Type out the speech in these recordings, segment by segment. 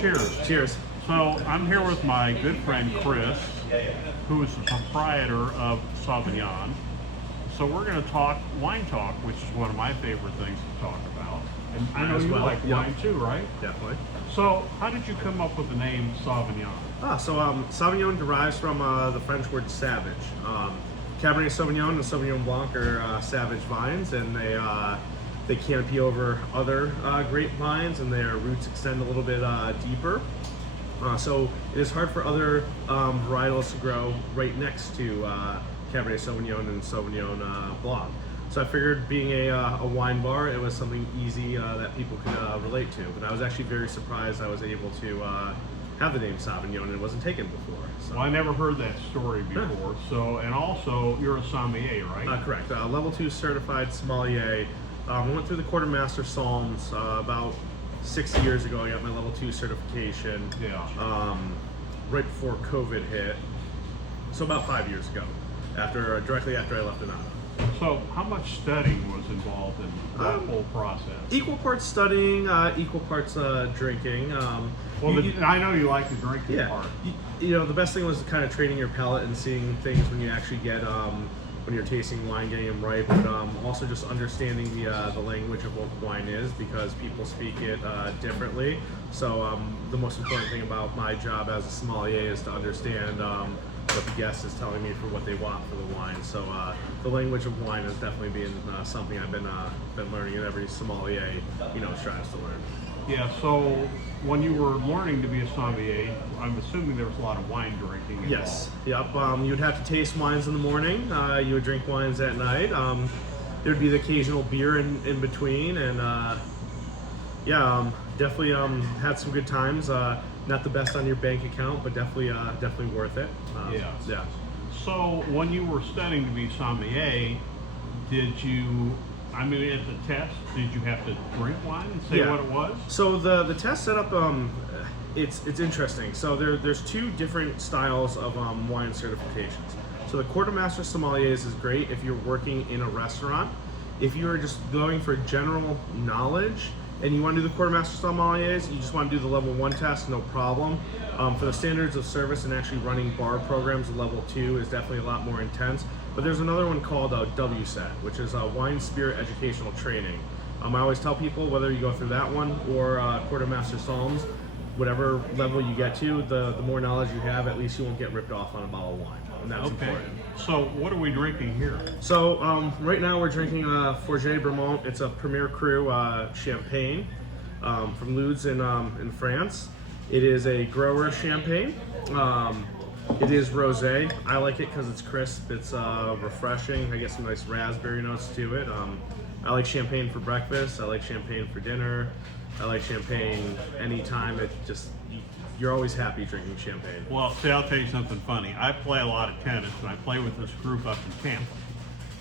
cheers. Cheers. So I'm here with my good friend Chris, who is the proprietor of Sauvignon. So we're going to talk wine talk, which is one of my favorite things to talk about. And I know you like wine too, right? Definitely. So how did you come up with the name Sauvignon? Sauvignon derives from the French word savage. Cabernet Sauvignon and Sauvignon Blanc are savage vines, and they canopy over other grapevines, and their roots extend a little bit deeper. So it is hard for other varietals to grow right next to Cabernet Sauvignon and Sauvignon Blanc. So I figured, being a wine bar, it was something easy that people could relate to. But I was actually very surprised I was able to have the name Sauvignon and it wasn't taken before. So. Well, I never heard that story before. So, and also you're a sommelier, right? Correct. Level 2 certified sommelier. I went through the Quartermaster Psalms about 6 years ago. I got my level 2 certification. Yeah. Right before COVID hit. So about 5 years ago, directly after I left Anata. So how much studying was involved in that whole process? Equal parts studying, equal parts drinking. I know you like the drinking part. You know, the best thing was kind of training your palate and seeing things when you actually get, when you're tasting wine, getting them right, but also just understanding the language of what wine is, because people speak it differently. So the most important thing about my job as a sommelier is to understand what the guest is telling me for what they want for the wine. So the language of wine has definitely been something I've been learning, and every sommelier, strives to learn. Yeah, so when you were learning to be a sommelier, I'm assuming there was a lot of wine drinking involved. Yes, yep. You would have to taste wines in the morning, you would drink wines at night. There would be the occasional beer in between, and definitely had some good times. Not the best on your bank account, but definitely worth it. Yeah. So when you were studying to be sommelier, did you, at the test, did you have to drink wine and say what it was? So the test setup, it's interesting. So there's two different styles of wine certifications. So the Quartermaster Sommeliers is great if you're working in a restaurant. If you're just going for general knowledge and you want to do the Quartermaster Sommeliers, you just want to do the level 1 test, no problem. For the standards of service and actually running bar programs, the level 2 is definitely a lot more intense. But there's another one called WSET, which is Wine Spirit Educational Training. I always tell people, whether you go through that one or Quartermaster Psalms, whatever level you get to, the more knowledge you have, at least you won't get ripped off on a bottle of wine. And that's important. So what are we drinking here? So right now we're drinking Forget Bremont. It's a Premier Cru champagne from Ludes in France. It is a grower champagne. It is rosé. I like it because it's crisp. It's refreshing. I get some nice raspberry notes to it. I like champagne for breakfast. I like champagne for dinner. I like champagne anytime. You're always happy drinking champagne. Well, see, I'll tell you something funny. I play a lot of tennis, and I play with this group up in Tampa.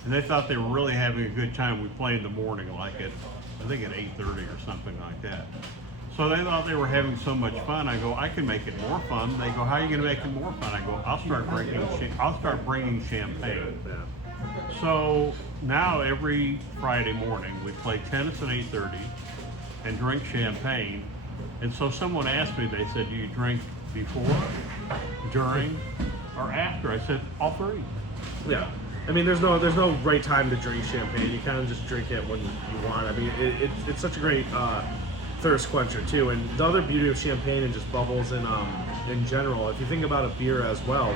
And they thought they were really having a good time. We play in the morning, I think at 8:30 or something like that. So they thought they were having so much fun. I go, I can make it more fun. They go, how are you going to make it more fun? I go, I'll start bringing champagne. Yeah. So now every Friday morning we play tennis at 8:30 and drink champagne. And so someone asked me, they said, do you drink before, during, or after? I said, all three. Yeah. There's no right time to drink champagne. You kind of just drink it when you want. It's such a great thirst quencher too. And the other beauty of champagne and just bubbles in general, if you think about a beer as well,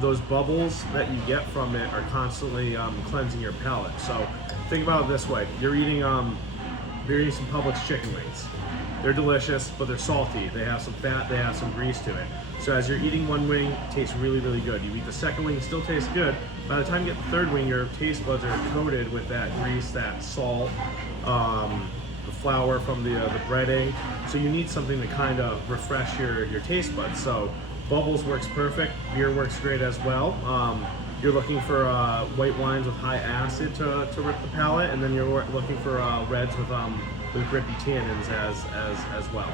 those bubbles that you get from it are constantly cleansing your palate. So think about it this way: you're eating some Publix chicken wings. They're delicious, but they're salty. They have some fat, they have some grease to it. So as you're eating one wing, it tastes really, really good. You eat the second wing, it still tastes good. By the time you get the third wing, your taste buds are coated with that grease, that salt, the flour from the breading. So you need something to kind of refresh your taste buds. So bubbles works perfect. Beer works great as well. You're looking for white wines with high acid to rip the palate, and then you're looking for reds with grippy tannins as well.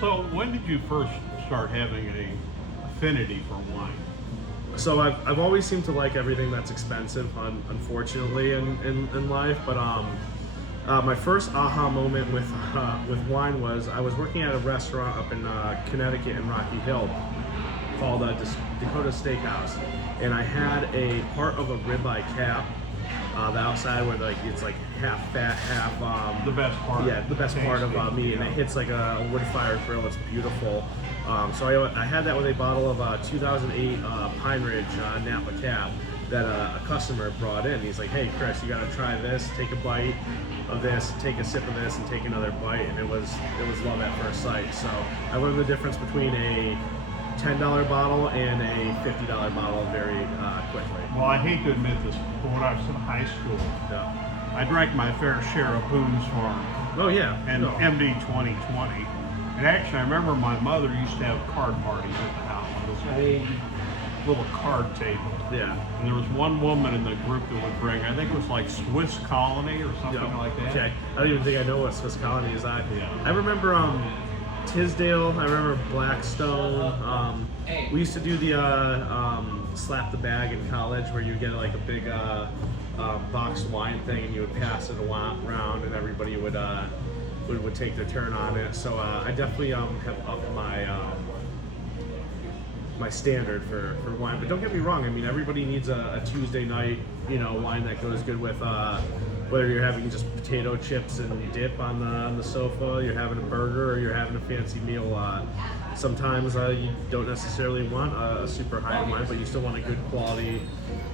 So when did you first start having an affinity for wine? So I've always seemed to like everything that's expensive, unfortunately, in life. But My first aha moment with wine was I was working at a restaurant up in Connecticut in Rocky Hill called Dakota Steakhouse, and I had a part of a ribeye cap, the outside where like it's like half fat, half The best part. yeah, the best part of meat, and it hits like a wood fire grill. It's beautiful. So I had that with a bottle of 2008 Pine Ridge Napa Cab that a customer brought in. He's like, "Hey, Chris, you got to try this. Take a bite of this, take a sip of this, and take another bite." And it was love at first sight. So I learned the difference between a $10 bottle and a $50 bottle very quickly. Well, I hate to admit this, but when I was in high school, Yeah. I drank my fair share of Boone's Farm Oh yeah. and No. MD 2020. And actually, I remember my mother used to have card parties at the house. This old little card table. Yeah. And there was one woman in the group that would bring, I think it was like Swiss Colony or something Yeah. like that. Okay. I don't even think I know what Swiss Colony is. Yeah. I remember Tisdale. I remember Blackstone. We used to do the slap the bag in college, where you get like a big boxed wine thing, and you would pass it around, and everybody would take their turn on it. So I definitely have upped my my standard for wine. But don't get me wrong, I mean, everybody needs a Tuesday night, wine that goes good with whether you're having just potato chips and dip on the sofa, you're having a burger, or you're having a fancy meal. Sometimes you don't necessarily want a super high wine, but you still want a good quality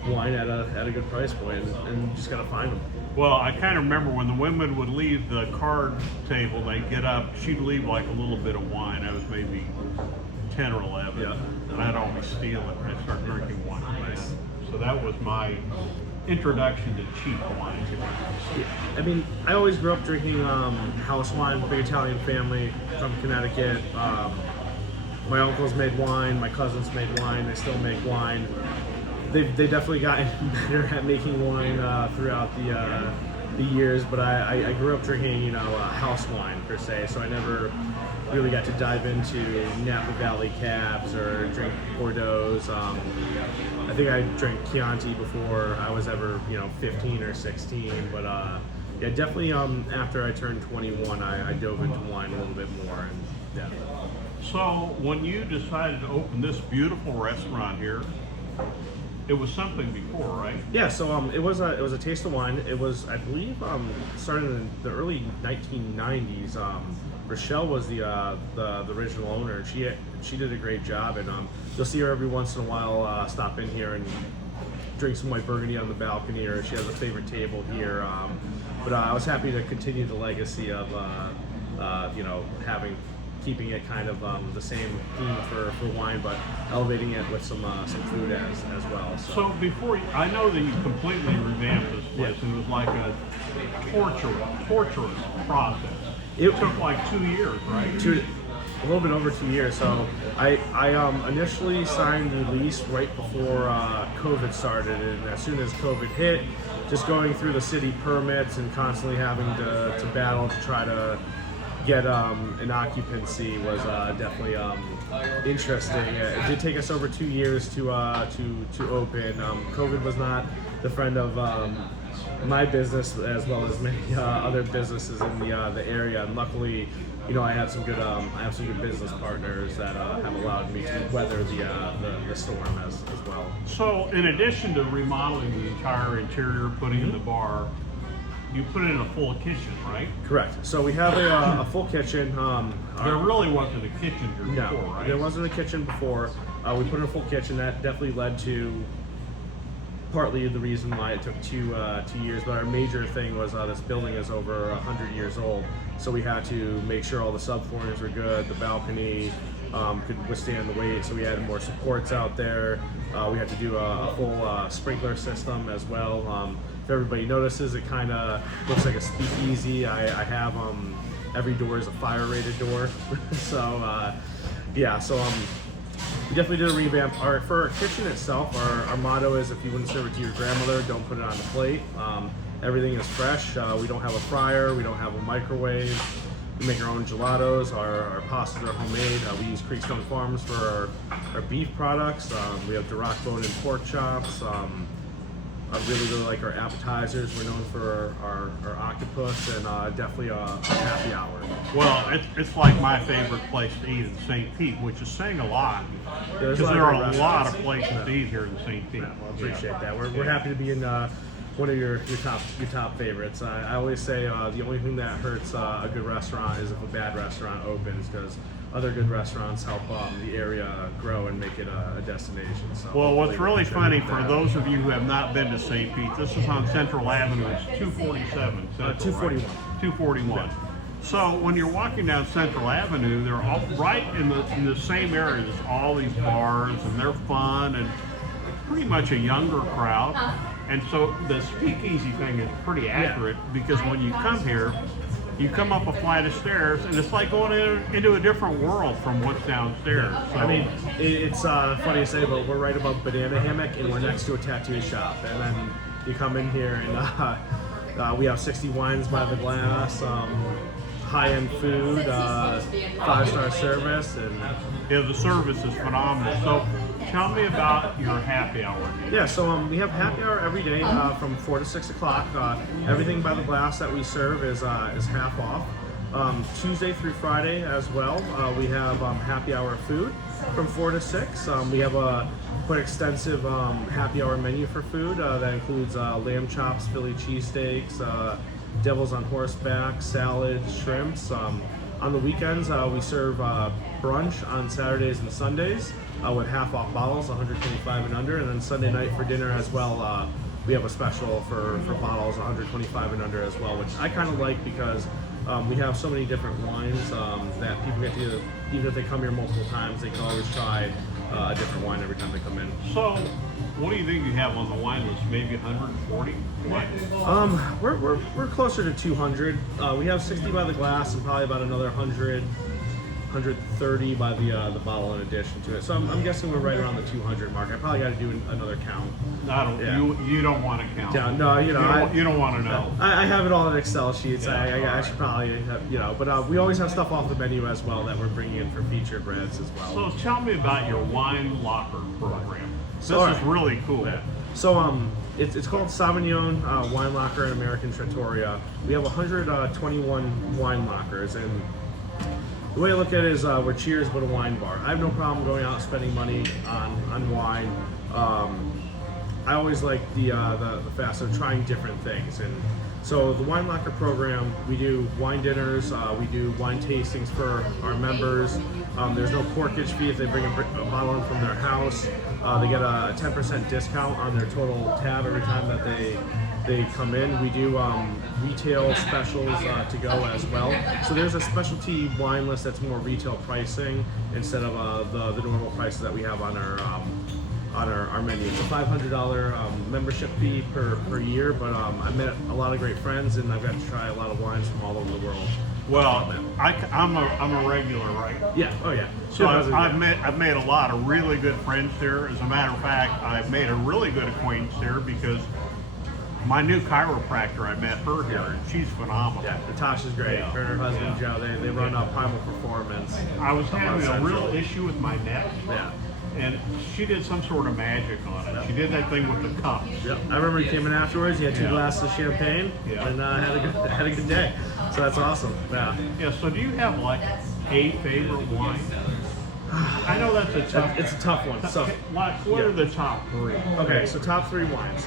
wine at a good price point, and you just gotta find them. Well, I kind of remember when the women would leave the card table, they'd get up, she'd leave like a little bit of wine. I was maybe 10 or 11, Yeah. and I'd always steal it and I'd start drinking wine. So that was my introduction to cheap wine. I mean, I always grew up drinking house wine, big Italian family from Connecticut. My uncles made wine, my cousins made wine, they still make wine. They definitely gotten better at making wine throughout the years, but I grew up drinking, house wine per se, so I never really got to dive into Napa Valley Cabs or drink Bordeaux's. I think I drank Chianti before I was ever, 15 or 16, but yeah, definitely after I turned 21, I dove into wine a little bit more, and yeah. So when you decided to open this beautiful restaurant here, it was something before, right? Yeah, so it was a taste of wine. It was, I believe, started in the early 1990s. Rochelle was the original owner, and she did a great job. And you'll see her every once in a while stop in here and drink some white burgundy on the balcony, or she has a favorite table here. But I was happy to continue the legacy of keeping it kind of the same theme for wine, but elevating it with some food as well. So before, I know that you completely revamped this place, and it was like a torturous process. It took like 2 years, right? A little bit over 2 years. So I initially signed the lease right before COVID started, and as soon as COVID hit, just going through the city permits and constantly having to battle to try to get an occupancy was definitely interesting. It did take us over 2 years to open. COVID was not the friend of my business, as well as many other businesses in the area. And luckily, I have some good business partners that have allowed me to weather the storm as well. So in addition to remodeling the entire interior, putting in the bar, you put in a full kitchen, right? Correct. So we have a full kitchen. There really wasn't a kitchen here No, before, right? there wasn't a kitchen before. We put in a full kitchen. That definitely led to partly the reason why it took 2 years. But our major thing was this building is over 100 years old, so we had to make sure all the subfloorings were good, the balcony could withstand the weight, so we added more supports out there. We had to do a full sprinkler system as well. If everybody notices, it kind of looks like a speakeasy. I have every door is a fire rated door. So yeah, so we definitely did a revamp. For our kitchen itself, our motto is, if you wouldn't serve it to your grandmother, don't put it on the plate. Everything is fresh. We don't have a fryer, we don't have a microwave. We make our own gelatos. Our pastas are homemade. We use Creekstone Farms for our beef products. We have Duroc bone and pork chops. I really like our appetizers. We're known for our octopus and definitely a happy hour. Well, it's like my favorite place to eat in St. Pete, which is saying a lot, There's because a there lot are of a great lot of restaurants. places to eat here in St. Pete. Yeah, well, I appreciate that. We're happy to be in one of your top favorites. I always say the only thing that hurts a good restaurant is if a bad restaurant opens, because other good restaurants help the area grow and make it a destination. So Well, what's hopefully really we funny contribute for that. those of you who have not been to St. Pete, this is on Central Avenue. It's 247. Central, 241. Right? 241. So when you're walking down Central Avenue, they're all right in the same area. There's all these bars, and they're fun and pretty much a younger crowd. And so the speakeasy thing is pretty accurate, because when you come here, you come up a flight of stairs, and it's like going into a different world from what's downstairs. So, I mean, it's funny to say, but we're right above Banana Hammock, and we're next to a tattoo shop. And then you come in here, and we have 60 wines by the glass, high-end food, 5-star service, and yeah, the service is phenomenal. So tell me about your happy hour. yeah. So we have happy hour every day from 4 to 6 o'clock. Everything by the glass that we serve is half off. Tuesday through Friday as well. We have happy hour food from 4 to 6. We have a quite extensive happy hour menu for food that includes lamb chops, Philly cheesesteaks, devil's on horseback, salads, shrimps. On the weekends, we serve brunch on Saturdays and Sundays with half off bottles, 125 and under, and then Sunday night for dinner as well. We have a special for bottles, 125 and under as well, which I kind of like, because we have so many different wines that people get to, even if they come here multiple times, they can always try a different wine every time they come in. So what do you think you have on the wine list? Maybe 140 wines? We're closer to 200. We have 60 by the glass and probably about another 100, 130 by the bottle in addition to it. So I'm guessing we're right around the 200 mark. I probably got to do another count. I don't. Yeah. You don't want to count. Yeah, no, You don't want to know. I have it all in Excel sheets. Yeah, I should probably have, but we always have stuff off the menu as well that we're bringing in for featured breads as well. So tell me about your wine locker program. This So, is really cool. Yeah. So it's called Sauvignon Wine Locker and American Trattoria. We have 121 wine lockers, and the way I look at it is we're Cheers but a wine bar. I have no problem going out and spending money on wine. I always like the fast of trying different things, and so the wine locker program, we do wine dinners, we do wine tastings for our members. There's no corkage fee if they bring a bottle in from their house. They get a 10% discount on their total tab every time that they come in. We do retail specials to go as well. So there's a specialty wine list that's more retail pricing instead of the normal prices that we have on our menu. It's a $500 membership fee per year, but I've met a lot of great friends, and I've got to try a lot of wines from all over the world. Well, I'm a regular, right? Yeah. Oh yeah. So I've made a lot of really good friends here. As a matter of fact, I've made a really good acquaintance here because my new chiropractor, I met her here, and she's phenomenal. Yeah, Natasha's great. Yeah. Her and her husband Yeah. Joe, they run Primal Performance. I was having a Central. real issue with my neck, Yeah. and she did some sort of magic on it. She did that thing with the cups. Yep. I remember you came in afterwards. You had 2 Yeah. glasses of champagne, Yeah. and had a good day. So that's awesome. Yeah. Yeah, so do you have like a favorite wine? I know that's a tough. It's a tough one. So What are the top 3? okay, so top 3 wines.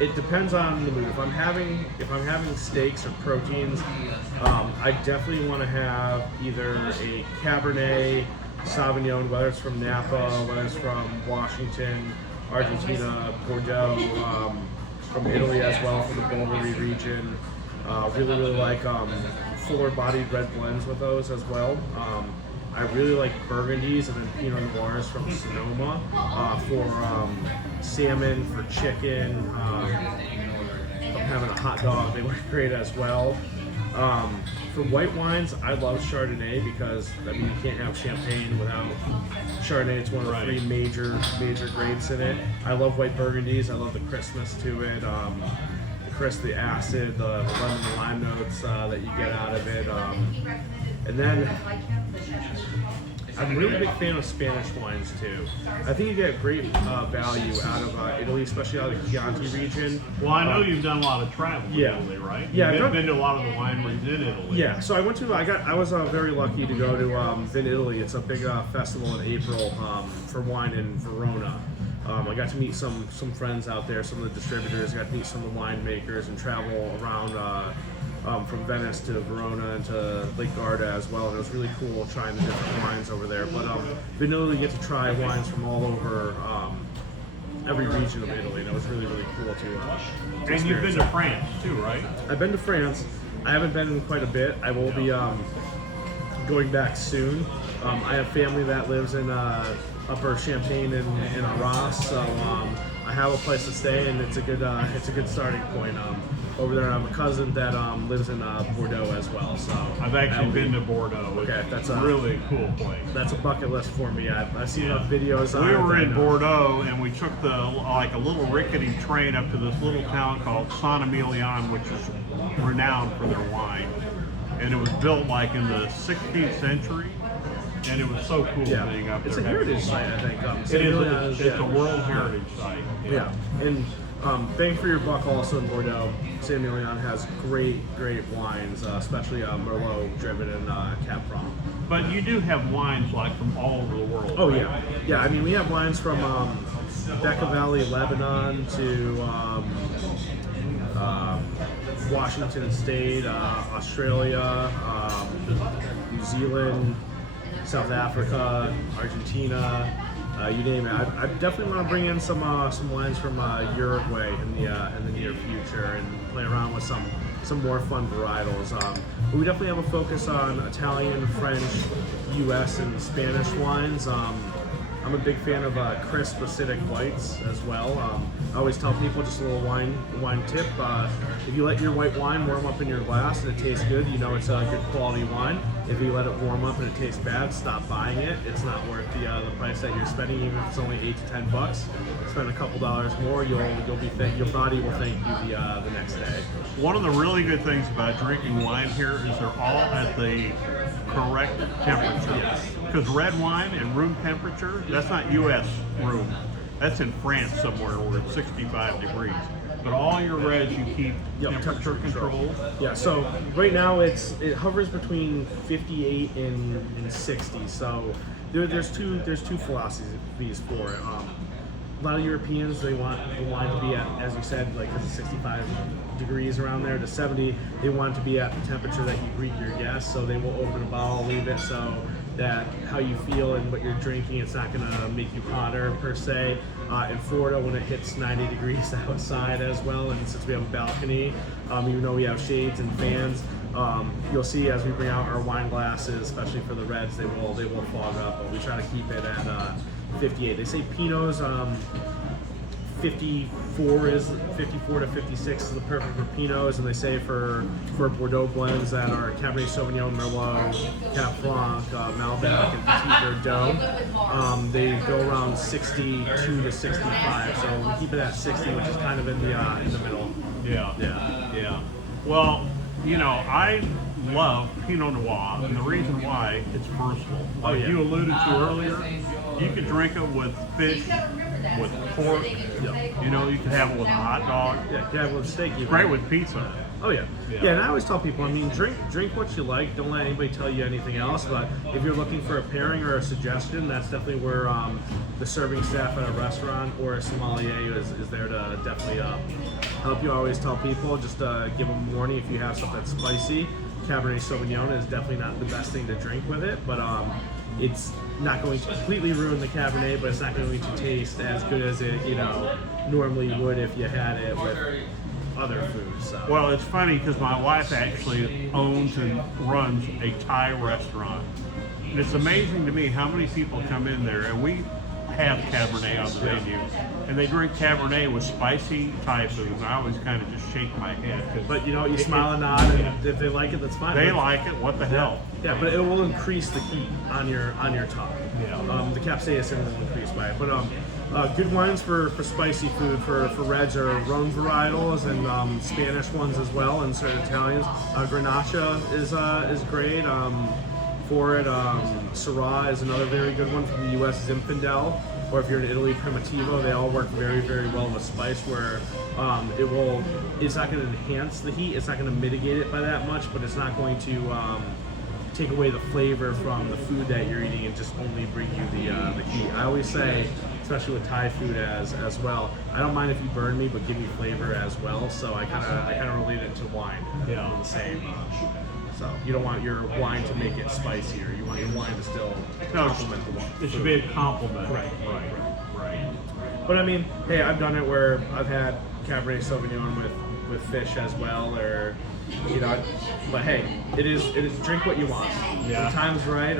It depends on the mood. If I'm having steaks or proteins, I definitely want to have either a Cabernet Sauvignon, whether it's from Napa, whether it's from Washington, Argentina, Bordeaux, from Italy as well, from the Bolgheri region. Really like fuller-bodied red blends with those as well. I really like Burgundies and then Pinot Noirs from Sonoma for salmon, for chicken. If I'm having a hot dog, they work great as well. For white wines, I love Chardonnay because you can't have champagne without Chardonnay. It's one of the 3 major grapes in it. I love white Burgundies. I love the crispness to it. The acid, the lemon and lime notes that you get out of it. And then I'm a really big fan of Spanish wines too. I think you get great value out of Italy, especially out of the Chianti region. Well, I know you've done a lot of travel Yeah. in Italy, right? Yeah, You've I've been to a lot of the wineries in Italy. Yeah, so I went to. I was very lucky to go to Vin Italy. It's a big festival in April for wine in Verona. I got to meet some friends out there, some of the distributors. Got to meet some of the winemakers and travel around from Venice to Verona and to Lake Garda as well. And it was really cool trying the different wines over there. But Vin Italy, you get to try wines from all over every region of Italy, and it was really cool to And you've been to France too, right? I've been to France. I haven't been in quite a bit. I will be going back soon. I have family that lives in Upper Champagne in Arras, so I have a place to stay, and it's a good starting point over there. I have a cousin that lives in Bordeaux as well. So I've actually been to Bordeaux. Okay, It's that's a really cool place. That's a bucket list for me. I've seen enough videos. We on were it in that, Bordeaux, and we took a little rickety train up to this little town called Saint-Emilion, which is renowned for their wine. And it was built like in the 16th century, and it was so cool Yeah, being up there. it's a heritage site, I think. It is. Saint-Emilion It's a World Heritage Site. Yeah, and bang for your buck also in Bordeaux. Saint-Emilion has great wines, especially Merlot driven and Cab Franc. But you do have wines like from all over the world. Oh right? yeah. I mean, we have wines from Bekaa Valley, Lebanon to Washington State, Australia, New Zealand, South Africa, Argentina. You name it. I definitely want to bring in some wines from Uruguay in the near future and play around with some more fun varietals. But we definitely have a focus on Italian, French, U.S. and Spanish wines. I'm a big fan of crisp acidic whites as well. I always tell people, just a little wine tip, if you let your white wine warm up in your glass and it tastes good, you know it's a good quality wine. If you let it warm up and it tastes bad, stop buying it. It's not worth the price that you're spending, even if it's only $8 to $10. Spend a couple dollars more, your body will thank you the next day. One of the really good things about drinking wine here is they're all at the correct temperature. Yes. Because red wine at room temperature, that's not U.S. room. That's in France somewhere where it's 65 degrees. But all your reds you keep temperature controlled. Yeah, so right now it hovers between 58 and 60. So there's two philosophies for it. A lot of Europeans, they want the wine to be at, as you said, like 65 degrees around there to 70. They want it to be at the temperature that you greet your guests, so they will open a bottle, leave it so that how you feel and what you're drinking, it's not going to make you hotter per se. In Florida, when it hits 90 degrees outside as well, and since we have a balcony, even though we have shades and fans, you'll see as we bring out our wine glasses, especially for the reds, they will fog up, but we try to keep it at 58. They say Pinots 54 to 56 is the perfect for Pinots, and they say for Bordeaux blends that are Cabernet Sauvignon, Merlot, Cab Franc, Malbec, and Petit Verdot, they go around 62 to 65. So we keep it at 60, which is kind of in the middle. Yeah. Well, you know, I love Pinot Noir, and the reason why, it's versatile. Like you alluded to earlier, you can drink it with fish, with pork. You know, you can have it with a hot dog. Yeah, you can have it with steak. Even. Great with pizza. Oh yeah. And I always tell people, I mean, drink what you like. Don't let anybody tell you anything else. But if you're looking for a pairing or a suggestion, that's definitely where the serving staff at a restaurant or a sommelier is there to definitely help you. I always tell people, just give them a warning if you have something that's spicy. Cabernet Sauvignon is definitely not the best thing to drink with it, but it's not going to completely ruin the Cabernet, but it's not going to taste as good as it normally would if you had it with other foods. So. Well, it's funny because my wife actually owns and runs a Thai restaurant. And it's amazing to me how many people come in there, and we have Cabernet on the menu, and they drink Cabernet with spicy Thai food, and I always kind of just shake my head. But you smile and nod, and if they like it, that's fine. They like it, what the hell? Yeah, but it will increase the heat on your tongue. Yeah. The capsaicin will increase by it. But good wines for spicy food for reds are Rhone varietals and Spanish ones as well, and certain Italians. Grenache is great. for it. Syrah is another very good one from the U.S. Zinfandel, or if you're in Italy, Primitivo. They all work very, very well with spice. Where it's not going to enhance the heat. It's not going to mitigate it by that much, but it's not going to take away the flavor from the food that you're eating and just only bring you the heat. I always say, especially with Thai food as well, I don't mind if you burn me, but give me flavor as well. So I kind of relate it to wine. Yeah. The same. So you don't want your wine to make it spicier. You want your wine to still complement the wine. It should be a compliment. Right. But I mean, hey, I've done it where I've had Cabernet Sauvignon with fish as well, or but hey, it is drink what you want. Yeah. The time's right.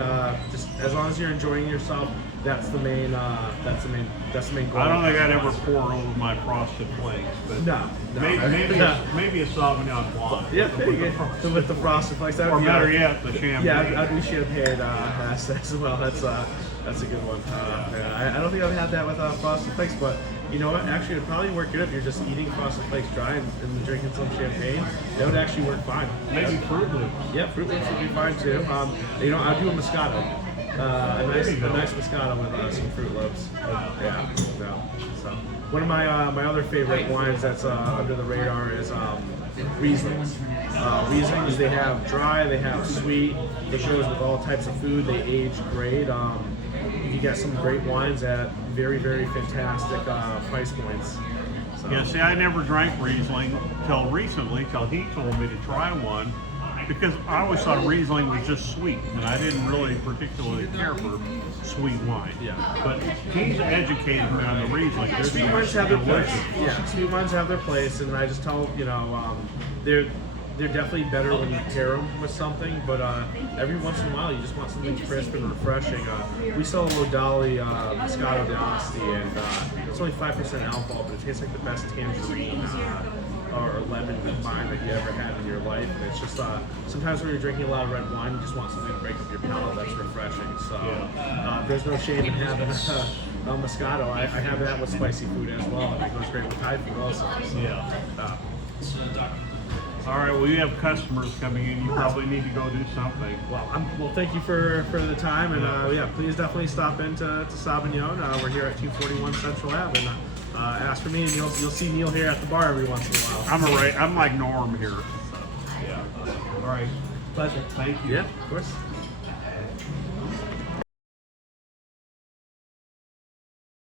Just as long as you're enjoying yourself, that's the main goal. I don't think I'd ever pour over my frosted flakes, but No. maybe a Sauvignon Blanc. Yeah, with the frosted flakes. That Or would be better yet, the champagne. Yeah, I'd do champagne as well. That's a good one. I don't think I've had that with frosted flakes, but you know what? Actually, it'd probably work good if you're just eating frosted flakes dry and drinking some champagne. That would actually work fine. Maybe Fruit Loops. Yeah, Fruit Loops would be fine too. I'll do a Moscato. A nice Moscato with some Fruit Loops. Yeah. So one of my other favorite wines that's under the radar is Rieslings. Rieslings, they have dry, they have sweet. It goes with all types of food. They age great. You get some great wines at very, very fantastic price points. So. Yeah, see, I never drank Riesling till recently, till he told me to try one, because I always thought Riesling was just sweet, and I didn't really particularly care for sweet wine. Yeah. But he's educated me on the Riesling. Sweet wines have their place. Yeah, sweet wines have their place, and I just tell they're definitely better when you pair them with something. But every once in a while, you just want something crisp and refreshing. We sell a Lodali Moscato d'Asti, and it's only 5% alcohol, but it tastes like the best tangerine or lemon combined that you ever had in your life. And it's just sometimes when you're drinking a lot of red wine, you just want something to break up your palate that's refreshing. So there's no shame in having a Moscato. I have that with spicy food as well, and it goes great with Thai food also. So, Yeah. All right, well, you have customers coming in. You probably need to go do something. Well, thank you for the time, and please definitely stop into Sauvignon. We're here at 241 Central Ave, and ask for me, and you'll see Neil here at the bar every once in a while. I'm like Norm here. Yeah. All right. Pleasure. Thank you. Yeah, of course.